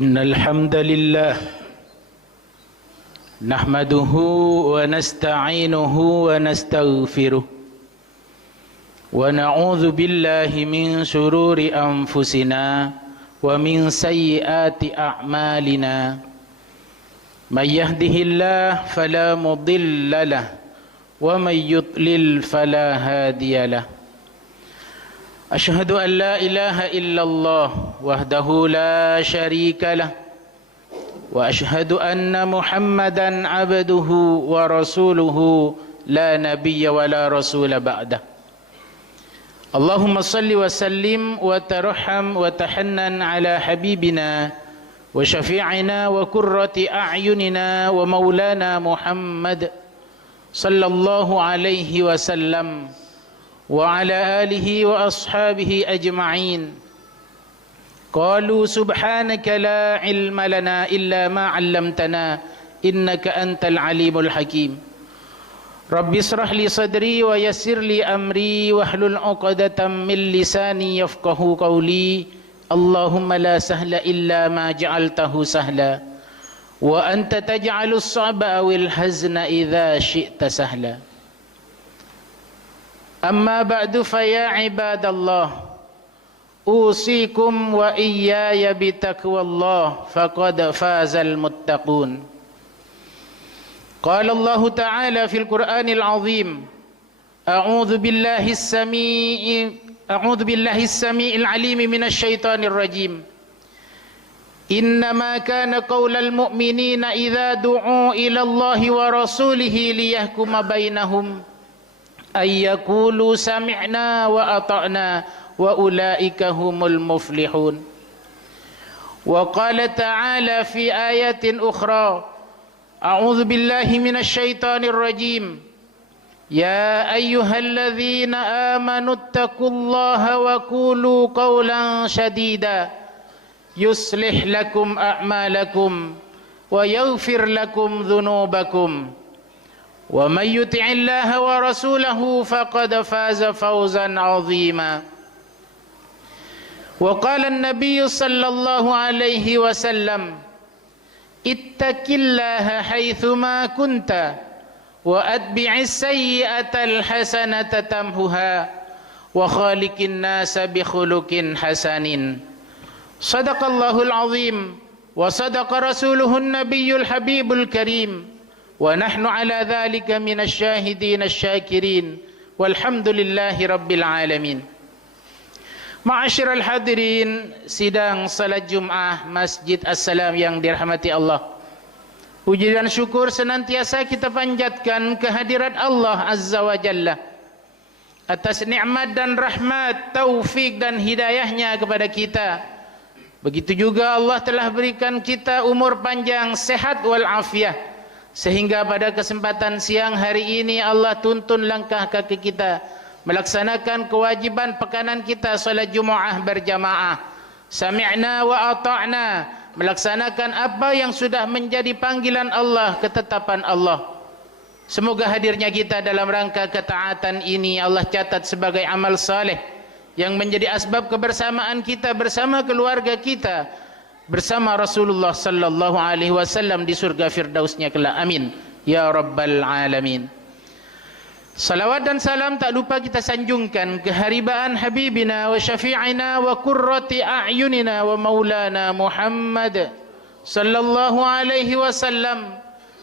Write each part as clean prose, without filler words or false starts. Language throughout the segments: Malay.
إن الحمد لله نحمده ونستعينه ونستغفره ونعوذ بالله من شرور أنفسنا ومن سيئات أعمالنا من يهده الله فلا مضل له ومن يضلل فلا هادي له أشهد أن لا إله إلا الله وحده لا شريك له وأشهد أن محمدا عبده ورسوله لا نبي ولا رسول بعده اللهم صل وسلم وترحم وتحنن على حبيبنا وشفيعنا وقرة أعيننا ومولانا محمد صلى الله عليه وسلم وعلى آله وأصحابه أجمعين قالوا سبحانك لا علم لنا إلا ما علمتنا إنك أنت العليم الحكيم رب اشرح لي صدري ويسر لي أمري واحلل عقدة من لساني يفقه قولي اللهم لا سهل إلا ما جعلته سهلا وأنت تجعل الصعب أو الحزن إذا شئت سهلا أما بعد فيا عباد الله أوصيكم وإياي بتقوى الله فقد فاز المتقون قال الله تعالى في القرآن العظيم أعوذ بالله السميع العليم من الشيطان الرجيم إنما كان قول المؤمنين إذا دعوا إلى الله ورسوله ليحكم بينهم أن يقولوا سمعنا وأطعنا وأولئك هم المفلحون وقال تعالى في آية أخرى أعوذ بالله من الشيطان الرجيم يا أيها الذين آمنوا اتقوا الله وقولوا قولا سديدا يصلح لكم أعمالكم ويغفر لكم ذنوبكم ومن يطع الله ورسوله فقد فاز فوزا عظيما وقال النبي صلى الله عليه وسلم اتق الله حيثما كنت وأتبع السيئة الحسنة تمحها وخالق الناس بخلق حسن صدق الله العظيم وصدق رسوله النبي الحبيب الكريم ونحن على ذلك من الشاهدين الشاكرين والحمد لله رب العالمين. Ma'asyiral hadirin sidang salat Jumat Masjid As-Salam yang dirahmati Allah. Puji dan syukur senantiasa kita panjatkan kehadirat Allah Azza wa Jalla atas nikmat dan rahmat, taufik dan hidayahnya kepada kita. Begitu juga Allah telah berikan kita umur panjang, sehat wal afiah, sehingga pada kesempatan siang hari ini Allah tuntun langkah kaki kita melaksanakan kewajiban pekanan kita salat Jumaah berjamaah. Sami'na wa ata'na, melaksanakan apa yang sudah menjadi panggilan Allah, ketetapan Allah. Semoga hadirnya kita dalam rangka ketaatan ini Allah catat sebagai amal saleh yang menjadi asbab kebersamaan kita bersama keluarga kita, bersama Rasulullah sallallahu alaihi wasallam di surga firdausnya kelak. Amin ya rabbal alamin. Salawat dan salam tak lupa kita sanjungkan keharibaan habibina wa syafi'ina wa qurrati a'yunina wa maulana Muhammad sallallahu alaihi wasallam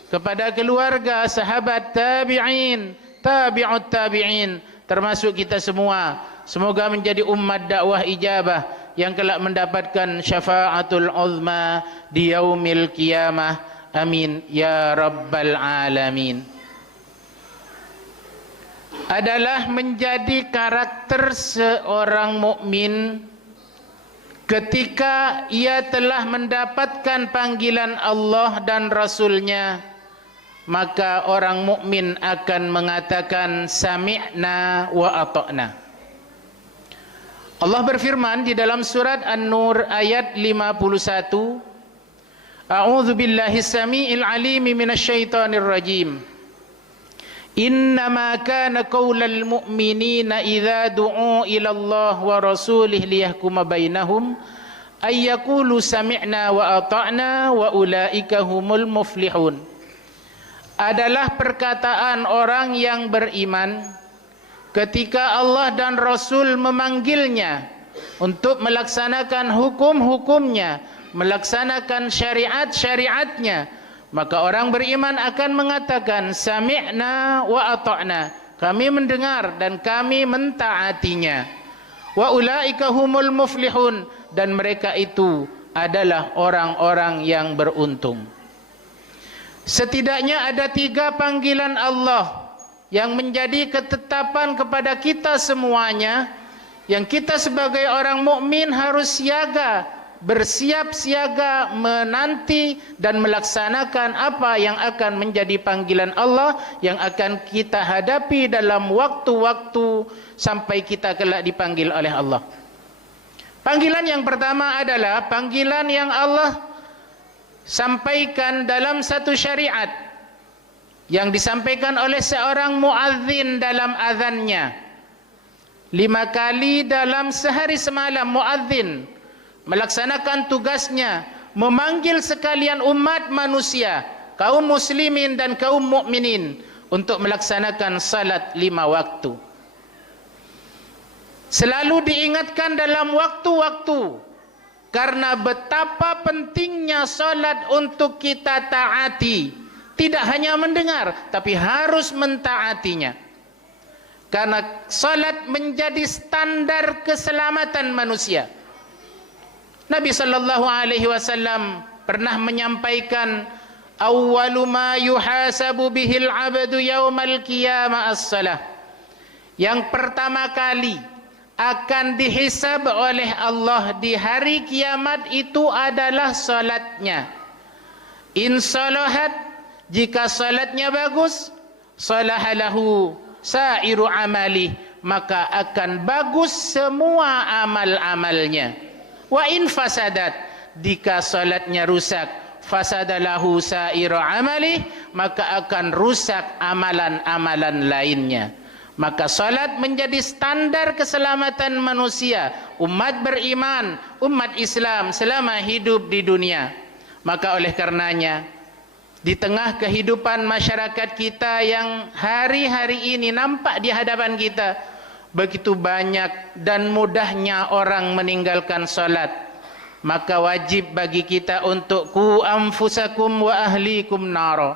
kepada keluarga, sahabat, tabi'in, tabi'ut tabi'in, termasuk kita semua. Semoga menjadi umat dakwah ijabah yang kelak mendapatkan syafaatul uzma di yaumil qiyamah. Amin ya rabbal alamin. Adalah menjadi karakter seorang mukmin ketika ia telah mendapatkan panggilan Allah dan Rasulnya, maka orang mukmin akan mengatakan sami'na wa ata'na. Allah berfirman di dalam surat An-Nur ayat 51, A'udzu billahi samiil alimi minasyaitonir rajim. Innama kana qaulal mu'minina idza du'u ila Allah wa rasulih liyahkuma bainahum ayyaqulu sami'na wa ata'na wa ulaika humul muflihun. Adalah perkataan orang yang beriman ketika Allah dan Rasul memanggilnya untuk melaksanakan hukum-hukumnya, melaksanakan syariat-syariatnya, maka orang beriman akan mengatakan sami'na wa ata'na, kami mendengar dan kami mentaatinya. Wa ulaika humul muflihun, dan mereka itu adalah orang-orang yang beruntung. Setidaknya ada 3 panggilan Allah yang menjadi ketetapan kepada kita semuanya, yang kita sebagai orang mukmin harus siaga, bersiap siaga menanti dan melaksanakan apa yang akan menjadi panggilan Allah yang akan kita hadapi dalam waktu-waktu sampai kita kelak dipanggil oleh Allah. Panggilan yang pertama adalah panggilan yang Allah sampaikan dalam satu syariat yang disampaikan oleh seorang muadzin dalam azannya. 5 kali dalam sehari semalam muadzin melaksanakan tugasnya, memanggil sekalian umat manusia, kaum muslimin dan kaum mukminin untuk melaksanakan salat 5 waktu. Selalu diingatkan dalam waktu-waktu, karena betapa pentingnya salat untuk kita taati. Tidak hanya mendengar, tapi harus mentaatinya. Karena salat menjadi standar keselamatan manusia. Nabi sallallahu alaihi wasallam pernah menyampaikan, awwalu ma yuhasabu bihil 'abdu yaumal qiyamah as-salah. Yang pertama kali akan dihisab oleh Allah di hari kiamat itu adalah salatnya. In salahat, jika salatnya bagus, salahalahu sairu amali, maka akan bagus semua amal-amalnya. Wa in fasadat, jika salatnya rusak, fasadalahu sairu amali, maka akan rusak amalan-amalan lainnya. Maka salat menjadi standar keselamatan manusia, umat beriman, umat Islam selama hidup di dunia. Maka oleh karenanya, di tengah kehidupan masyarakat kita yang hari-hari ini nampak di hadapan kita, begitu banyak dan mudahnya orang meninggalkan salat, maka wajib bagi kita untuk ku anfusakum wa ahlikum nara.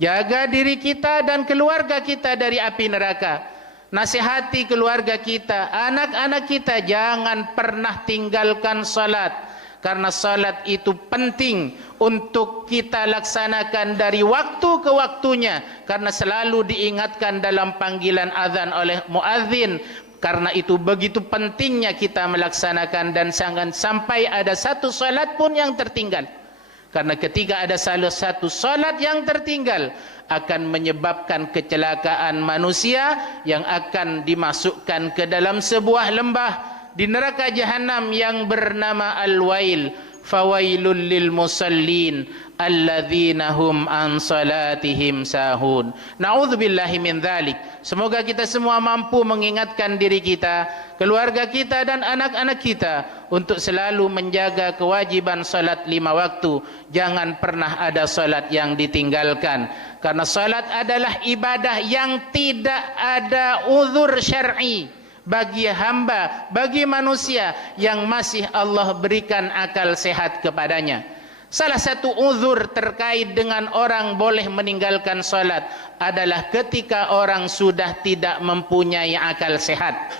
Jaga diri kita dan keluarga kita dari api neraka. Nasihati keluarga kita, anak-anak kita, jangan pernah tinggalkan salat, karena salat itu penting untuk kita laksanakan dari waktu ke waktunya, karena selalu diingatkan dalam panggilan azan oleh muadzin. Karena itu begitu pentingnya kita melaksanakan, dan jangan sampai ada satu salat pun yang tertinggal. Karena ketika ada salah satu salat yang tertinggal, akan menyebabkan kecelakaan manusia yang akan dimasukkan ke dalam sebuah lembah di neraka jahanam yang bernama Al-Wail. Fawailul lil musallin alladzina hum an salatihim sahun. Na'udzubillahi min dzalik. Semoga kita semua mampu mengingatkan diri kita, keluarga kita dan anak-anak kita untuk selalu menjaga kewajiban salat 5 waktu. Jangan pernah ada salat yang ditinggalkan, karena salat adalah ibadah yang tidak ada uzur syar'i bagi hamba, bagi manusia yang masih Allah berikan akal sehat kepadanya. Salah satu uzur terkait dengan orang boleh meninggalkan salat adalah ketika orang sudah tidak mempunyai akal sehat.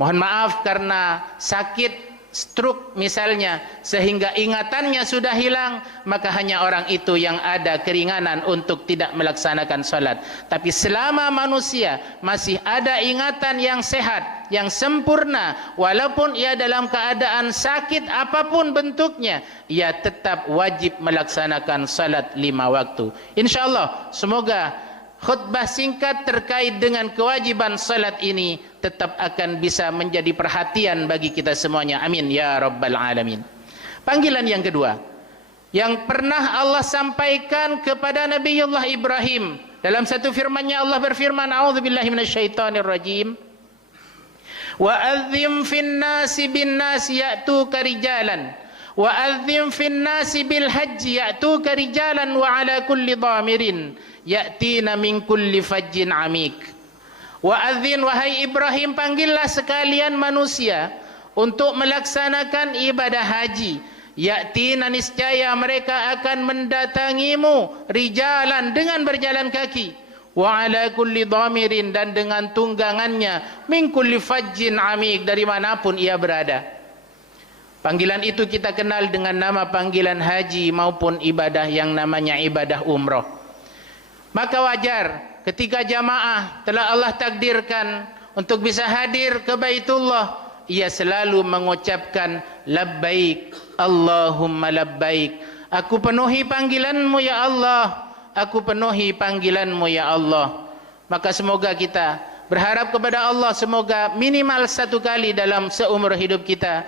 Mohon maaf karena sakit, stroke misalnya, sehingga ingatannya sudah hilang, maka hanya orang itu yang ada keringanan untuk tidak melaksanakan salat. Tapi selama manusia masih ada ingatan yang sehat, yang sempurna, walaupun ia dalam keadaan sakit apapun bentuknya, ia tetap wajib melaksanakan salat 5 waktu. InsyaAllah, semoga khutbah singkat terkait dengan kewajiban salat ini tetap akan bisa menjadi perhatian bagi kita semuanya. Amin ya rabbal alamin. Panggilan yang kedua yang pernah Allah sampaikan kepada Nabiullah Ibrahim, dalam satu firman-Nya Allah berfirman, a'udzubillahi minasyaitonir rajim, wa adzim fin nasi bin nasi ya'tuka rijalan wa adzim fin nasi bil hajji ya'tuka rijalan wa ala kulli dhamirin ya'tina min kulli fajjin amik. Wa adzin, wahai Ibrahim, panggillah sekalian manusia untuk melaksanakan ibadah haji. Ya'tina, niscaya mereka akan mendatangimu rijalan, dengan berjalan kaki, wa ala kulli dhamirin, dan dengan tunggangannya, min kulli fajjin amik, dari manapun ia berada. Panggilan itu kita kenal dengan nama panggilan haji maupun ibadah yang namanya ibadah umrah. Maka wajar ketika jamaah telah Allah takdirkan untuk bisa hadir ke Baitullah, ia selalu mengucapkan labbaik Allahumma labbaik. Aku penuhi panggilanmu ya Allah, aku penuhi panggilanmu ya Allah. Maka semoga kita berharap kepada Allah, semoga minimal satu kali dalam seumur hidup kita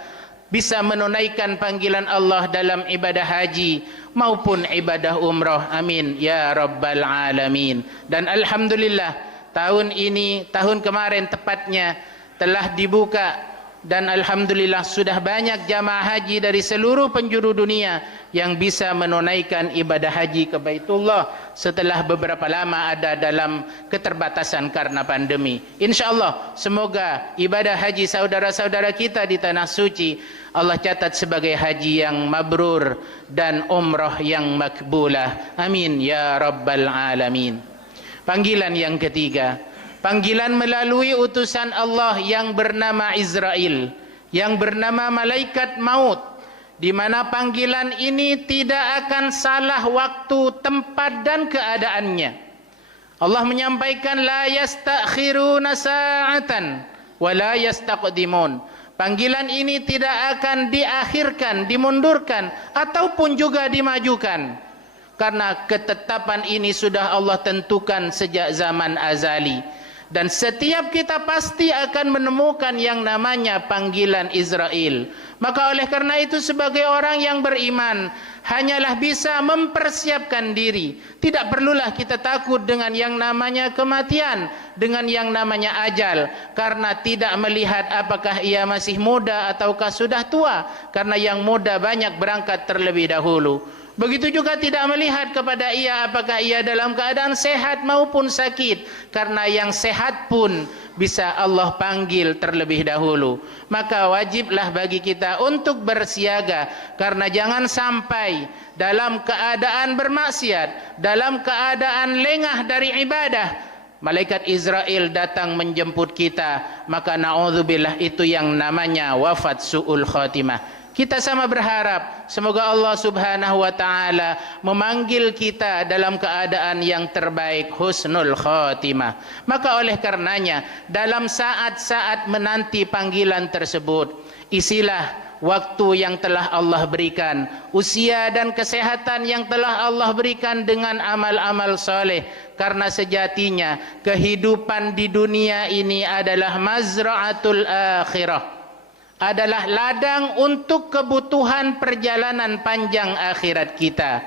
bisa menunaikan panggilan Allah dalam ibadah haji maupun ibadah umrah. Amin ya rabbal alamin. Dan alhamdulillah, tahun ini, tahun kemarin tepatnya, telah dibuka, dan alhamdulillah sudah banyak jamaah haji dari seluruh penjuru dunia yang bisa menunaikan ibadah haji ke Baitullah setelah beberapa lama ada dalam keterbatasan karena pandemi. InsyaAllah semoga ibadah haji saudara-saudara kita di tanah suci Allah catat sebagai haji yang mabrur dan umrah yang makbulah. Amin ya rabbal alamin. Panggilan yang ketiga, panggilan melalui utusan Allah yang bernama Israel, yang bernama malaikat maut, di mana panggilan ini tidak akan salah waktu, tempat dan keadaannya. Allah menyampaikan la yastakhiruna sa'atan wa la yastaqdimun. Panggilan ini tidak akan diakhirkan, dimundurkan ataupun juga dimajukan, karena ketetapan ini sudah Allah tentukan sejak zaman azali. Dan setiap kita pasti akan menemukan yang namanya panggilan Israel. Maka oleh karena itu sebagai orang yang beriman, hanyalah bisa mempersiapkan diri. Tidak perlulah kita takut dengan yang namanya kematian, dengan yang namanya ajal, karena tidak melihat apakah ia masih muda ataukah sudah tua, karena yang muda banyak berangkat terlebih dahulu. Begitu juga tidak melihat kepada ia apakah ia dalam keadaan sehat maupun sakit, karena yang sehat pun bisa Allah panggil terlebih dahulu. Maka wajiblah bagi kita untuk bersiaga, karena jangan sampai dalam keadaan bermaksiat, dalam keadaan lengah dari ibadah, malaikat Israel datang menjemput kita, maka na'udzubillah itu yang namanya wafat su'ul khatimah. Kita sama berharap semoga Allah Subhanahu wa taala memanggil kita dalam keadaan yang terbaik, husnul khatimah. Maka oleh karenanya dalam saat-saat menanti panggilan tersebut, isilah waktu yang telah Allah berikan, usia dan kesehatan yang telah Allah berikan dengan amal-amal soleh, karena sejatinya kehidupan di dunia ini adalah mazra'atul akhirah, adalah ladang untuk kebutuhan perjalanan panjang akhirat kita.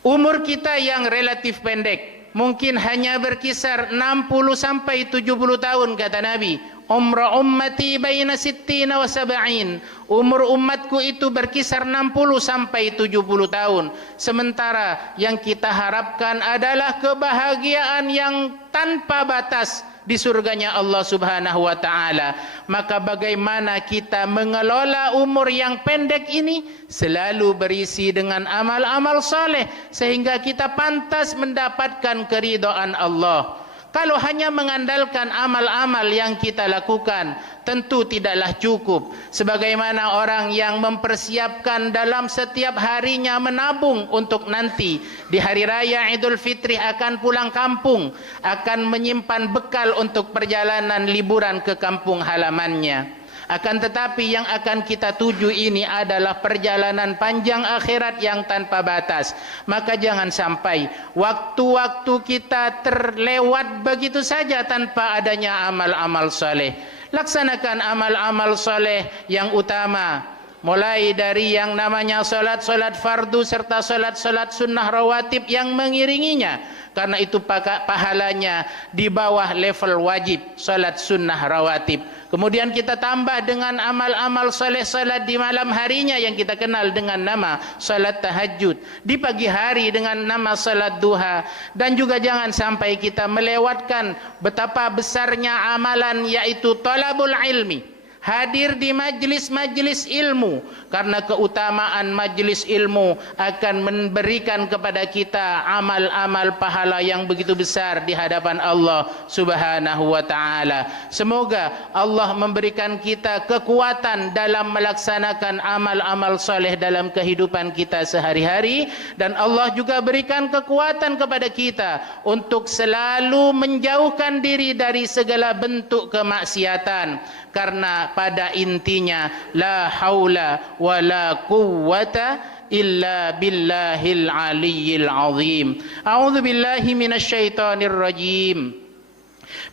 Umur kita yang relatif pendek, mungkin hanya berkisar 60 sampai 70 tahun kata Nabi. Umra ummati baina sittina wa sab'in. Umur umatku itu berkisar 60 sampai 70 tahun. Sementara yang kita harapkan adalah kebahagiaan yang tanpa batas di surganya Allah Subhanahu wa taala. Maka bagaimana kita mengelola umur yang pendek ini? Selalu berisi dengan amal-amal saleh sehingga kita pantas mendapatkan keridhaan Allah. Kalau hanya mengandalkan amal-amal yang kita lakukan, tentu tidaklah cukup. Sebagaimana orang yang mempersiapkan dalam setiap harinya menabung untuk nanti di hari raya Idul Fitri akan pulang kampung, akan menyimpan bekal untuk perjalanan liburan ke kampung halamannya. Akan tetapi yang akan kita tuju ini adalah perjalanan panjang akhirat yang tanpa batas. Maka jangan sampai waktu-waktu kita terlewat begitu saja tanpa adanya amal-amal soleh. Laksanakan amal-amal soleh yang utama. mulai dari yang namanya solat fardu serta solat sunnah rawatib yang mengiringinya, karena itu pahalanya di bawah level wajib solat sunnah rawatib. Kemudian kita tambah dengan amal-amal soleh solat di malam harinya yang kita kenal dengan nama solat tahajud, di pagi hari dengan nama solat duha, dan juga jangan sampai kita melewatkan betapa besarnya amalan yaitu talabul ilmi, hadir di majlis-majlis ilmu, karena keutamaan majlis ilmu akan memberikan kepada kita amal-amal pahala yang begitu besar di hadapan Allah Subhanahu wa taala. Semoga Allah memberikan kita kekuatan dalam melaksanakan amal-amal soleh dalam kehidupan kita sehari-hari, dan Allah juga berikan kekuatan kepada kita untuk selalu menjauhkan diri dari segala bentuk kemaksiatan, karena pada intinya la haula wala quwwata illa billahil aliyyil azim. A'udzu billahi minasyaitonir rajim.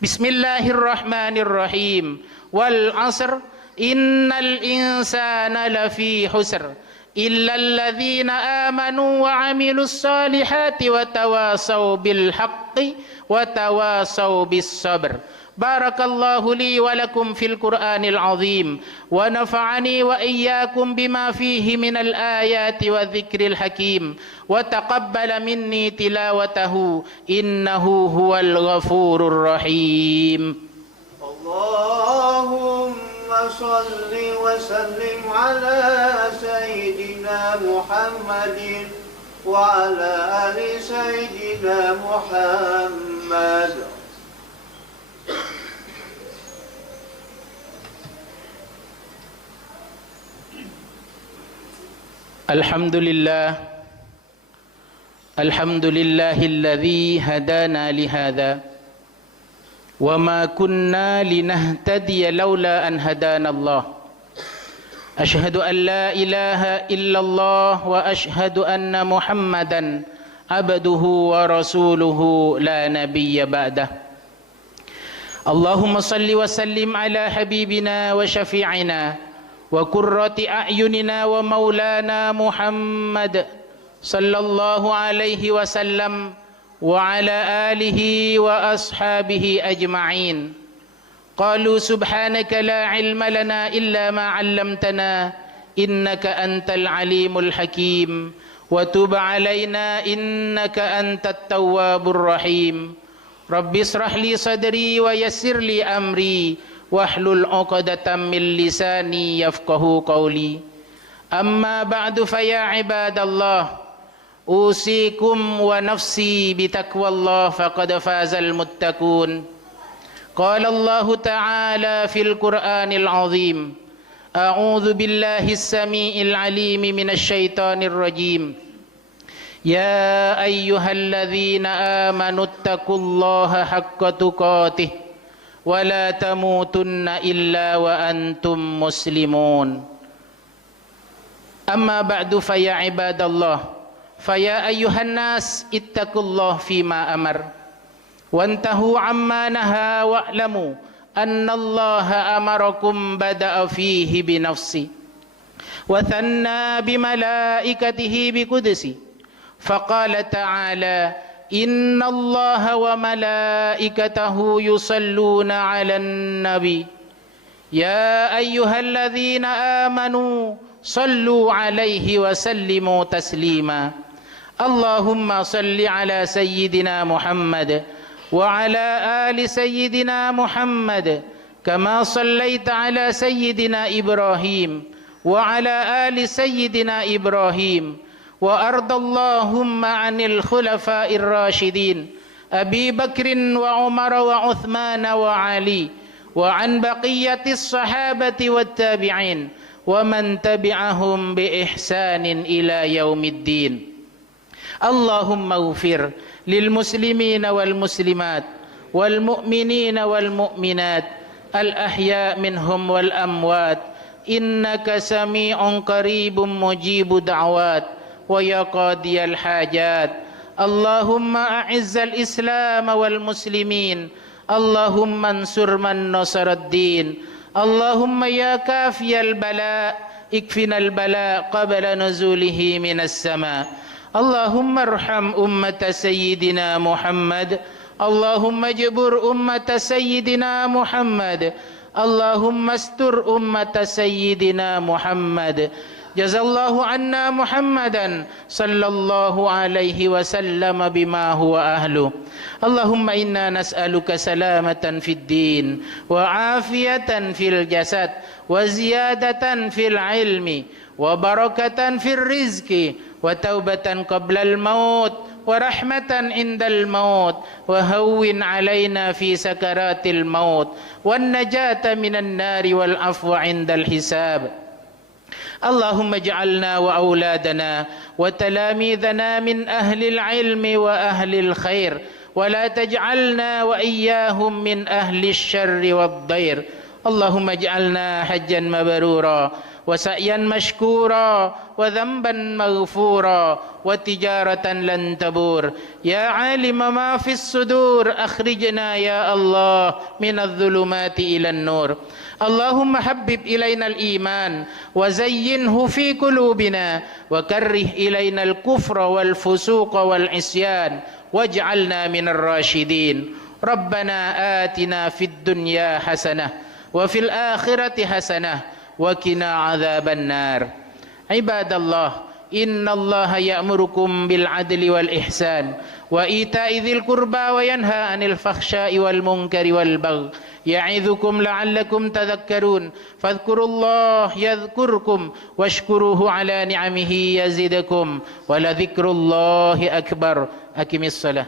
Bismillahirrahmanirrahim. Wal 'asr innal insana lafi husr illa alladhina amanu wa 'amilus solihati wa tawasaw bil haqqi wa tawasaw bis sabr. Barakallahu li wa lakum fil Qur'anil azim wa nafa'ani wa iyyakum bima fihi minal ayati wa dzikril hakim wa taqabbala minni tilawatahu innahu huwal ghafurur rahim. Allahumma salli wa sallim ala sayyidina Muhammadin wa ala ali sayyidina Muhammad. Alhamdulillahilladzi hadana lihadza wa ma kunna linahtadiya laula an hadanallah. Asyhadu an la ilaha illallah wa asyhadu anna Muhammadan abduhu wa rasuluhu la nabiyya ba'dah. Allahumma salli wa sallim ala habibina wa syafi'ina wa qurrati a'yunina wa maulana Muhammad sallallahu alaihi wasallam wa ala alihi wa ashabihi ajma'in. Qalu subhanaka la ilma lana illa ma 'allamtana innaka antal alimul hakim wa tub alaina innaka antat tawwabur rahim. Rabbi israh li sadri wa yassir li amri wahlul 'uqdatam min lisani yafqahu qawli. Amma ba'du fa ya ibadallah, usikum wa nafsi bitaqwallah faqad fazal muttaqun. Qala Allah ta'ala fil Qur'anil azim, a'udzu billahi as-sami'il 'alim minasy syaithanir rajim. Ya ayyuhalladzina amanu taqullaha haqqa tuqatih wa la tamutunna illa wa antum muslimun. Amma ba'du fa ya ibadallah, fa ya ayyuhan nas ittaqullah fima amar wantahu amma naha wa'lamu anna allaha amarakum bada'a fihi bi nafsi wa thanna bi malaikatihi bi qudsi faqala ta'ala inna allaha wa malaikatahu yusalluna 'alan nabi ya ayyuhalladzina amanu sallu 'alaihi wa sallimu taslima. Allahumma salli 'ala sayyidina Muhammad wa 'ala ali sayyidina Muhammad kama sallaita 'ala sayyidina Ibrahim wa 'ala ali sayyidina Ibrahim wa ardallahumma 'anil khulafa'ir rasyidin Abi Bakrin wa Umar wa Uthman wa Ali wa 'an baqiyatis sahabati wat tabi'in wa man tabi'ahum bi ihsanin ila yaumiddin. Allahumma ighfir lil muslimina wal muslimat wal mu'minina wal mu'minat al ahya minhum wal amwat innaka sami'un qaribun mujibud da'wat wa ya qadiyal hajat. Allahumma a'izzal islam wal muslimin, Allahumma ansur man nasaraddin, Allahumma ya kafiyal bala اكفنا البلاء قبل نزوله من السماء. اللهم ارحم أمة سيدنا محمد. اللهم اجبر أمة سيدنا محمد. اللهم استر أمة سيدنا محمد. جزا الله عنا محمدا صلى الله عليه وسلم بما هو أهله. اللهم إنا نسألك سلامة في الدين وعافية في الجسد وزيادة في العلم وبركة في الرزق وتوبة قبل الموت ورحمة عند الموت وهون علينا في سكرات الموت والنجاة من النار والعفو عند الحساب. اللهم اجعلنا وأولادنا وتلاميذنا من أهل العلم وأهل الخير، ولا تجعلنا وإياهم من أهل الشر والضير. اللهم اجعلنا حجا مبرورا وسعيا مشكورا وذنبا مغفورا وتجارة لن تبور. يا عالم ما في الصدور أخرجنا يا الله من الظلمات إلى النور. اللهم حبب إلينا الإيمان وزينه في قلوبنا وكره إلينا الكفر والفسوق والعصيان واجعلنا من الراشدين. ربنا آتنا في الدنيا حسنة وفي الآخرة حسنة وقنا عذاب النار. عباد الله، إن الله يأمركم بالعدل والإحسان وإيتاء ذي القربى وينهى عن الفحشاء والمنكر والبغي يعظكم لعلكم تذكرون. فاذكروا الله يذكركم واشكروه على نعمه يزدكم ولذكر الله أكبر. أقم الصلاة.